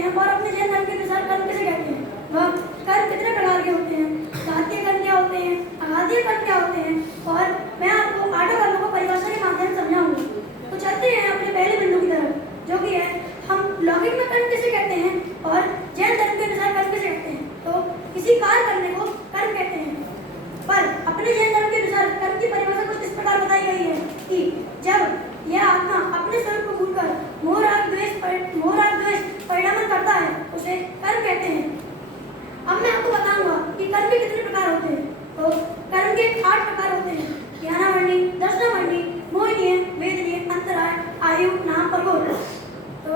हैं और अपने जैन धर्म के अनुसार कर्म किसे कहते हैं, वह कर्म कितने प्रकार के होते हैं, घातीय कर्म क्या होते हैं, अघातीय कर्म क्या होते हैं, और मैं आपको आठों कर्मों को परिभाषा के माध्यम से समझाऊंगी। तो चलते हैं अपने पहले बिंदु की तरफ, जो कि है हम लौकिक में कर्म किसे कहते हैं और जैन धर्म के अनुसार कर्म किसे कहते हैं। तो किसी कार्य करने को कर्म कहते हैं, पर अपने जैन धर्म के अनुसार कर्म की परिभाषा कुछ इस प्रकार बताई गई है कि जब यह आत्मा अपने स्वरूप को भूलकर मोह राग द्वेष परिणाम करता है उसे कर्म कहते हैं। अब मैं आपको बताऊंगा कि कर्म के कितने प्रकार होते हैं। तो कर्म के 8 प्रकार होते हैं, ज्ञानावर्णी, दर्शनावर्णी, मोहिनीय, वेदनीय, अंतराय, आयु, नाम और गोत्र। तो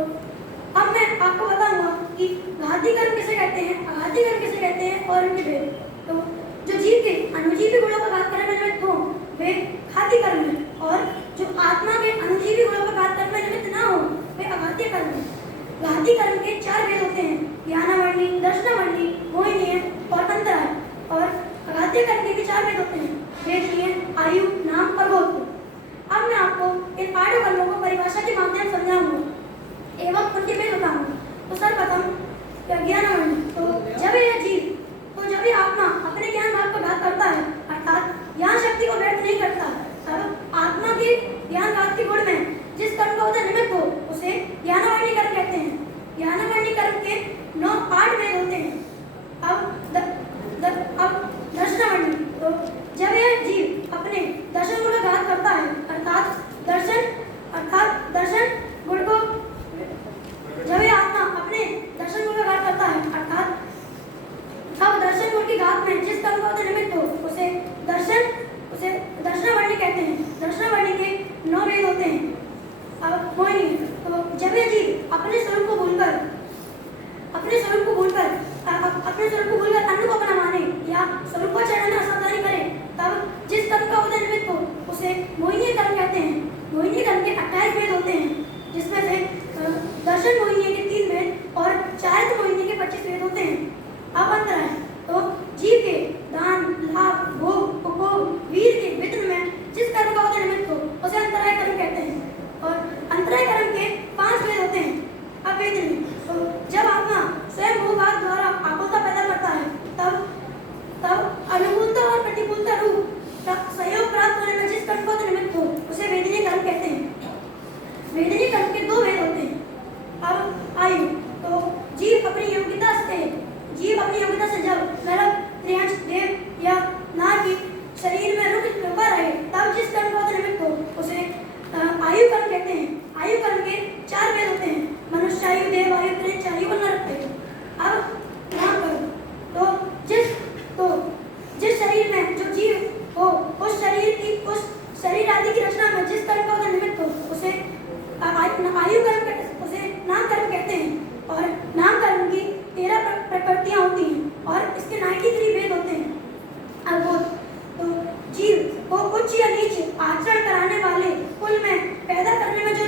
अब मैं आपको बताऊंगा कि घाती कर्म किसे कहते हैं, अघाती कर्म किसे कहते हैं और उनके भेद। तो जो जीव के अनुजीवी गुणों का घात करने में निमित्त हो वे घाती कर्म है, और जो आत्मा के अनुजीवी गुणों का घात करने में निमित्त ना हो वे अघाती कर्म है। घाती कर्म के 4 भेद होते हैं, ज्ञानावर्णी, दर्शनावर्णी, मोहिनीय और अंतराय। और अघाती कर्म के भी 4 भेद होते हैं, वेदनीय, आयु, नाम और गोत्र। अब मैं आपको इन 8 कर्मों को परिभाषा के माध्यम से समझाऊंगा एवं उनके भेद बताऊंगा। तो सर्वप्रथम ज्ञानावर्णी। तो जब यह जीव जब यह आत्मा अपने ज्ञान भाग को घात करता है, अर्थात ज्ञान शक्ति को व्यर्थ नहीं करता, तब आत्मा के ज्ञान भाग के गुण में जिस कर्म का उदय निमित्त हो उसे ज्ञानावर्णी कर्म कहते हैं। ज्ञानावर्णी कर्म के 8 भेद होते हैं। अब दर्शनावर्णी। तो जब यह जीव अपने दर्शन गुण का घात करता है, अर्थात दर्शन गुण को जब यह आत्मा अपने दर्शन गुण का घात करता है, अर्थात अब दर्शन गुण की घात में जिस कर्म का उदय निमित्त हो उसे दर्शनावर्णी कहते हैं। दर्शनावर्णी के 9 भेद होते हैं। अब मोहिनी। तो जब यह जीव अपने स्वरूप को भूलकर अन्य को अपना माने या स्वरूप को चढ़ाना असावधानी करे, तब जिस कर्म का उदय निमित्त हो उसे मोहिनी कर्म कहते हैं। मोहिनी कर्म के 28 भेद होते हैं, जिसमें से दर्शन मोहिनी के 3 भेद और चारित्र मोहिनी के 25 भेद होते हैं। अब अंतराय। तो जीव के दान, लाभ, भोग, उपभोग, वीर के वितरण में जिस कर्म का उदय निमित्त हो उसे अंतराय कर्म कहते हैं। और अंतराय कर्म के 5 भेद होते हैं। अब वेदनीय। तो जब आत्मा स्वयं भोग द्वारा आकुलता पैदा करता है, तब अनुकूलता और प्रतिकूलता रूप तब सहयोग प्राप्त होने में जिस कर्म का उदय निमित्त हो उसे वेदनीय कर्म कहते हैं। वेदनीय कर्म के 2 भेद होते हैं। अब आयु। तो जीव अपनी योग्यता से जब नरक, त्रियांश, देव या नार की शरीर में रुका रहे, तब जिस कर्म का उदय निमित्त हो उसे आयु कर्म कहते हैं। आयु कर्म के 4 भेद होते हैं, मनुष्य आयु, देव आयु, त्रियांश आयु और नरक आयु। अब नाम कर्म। तो जिस शरीर में जो जीव हो उस शरीर आदि की रचना में जिस कर्म का उदय निमित्त हो उसे आयु कर्म उसे नाम कर्म कहते हैं। और नाम कर्म की 13 प्रकृतियां होती हैं और इसके 93 भेद होते हैं। अब तो जीव को उच्च या नीच आचरण कराने वाले कुल में पैदा करने में जो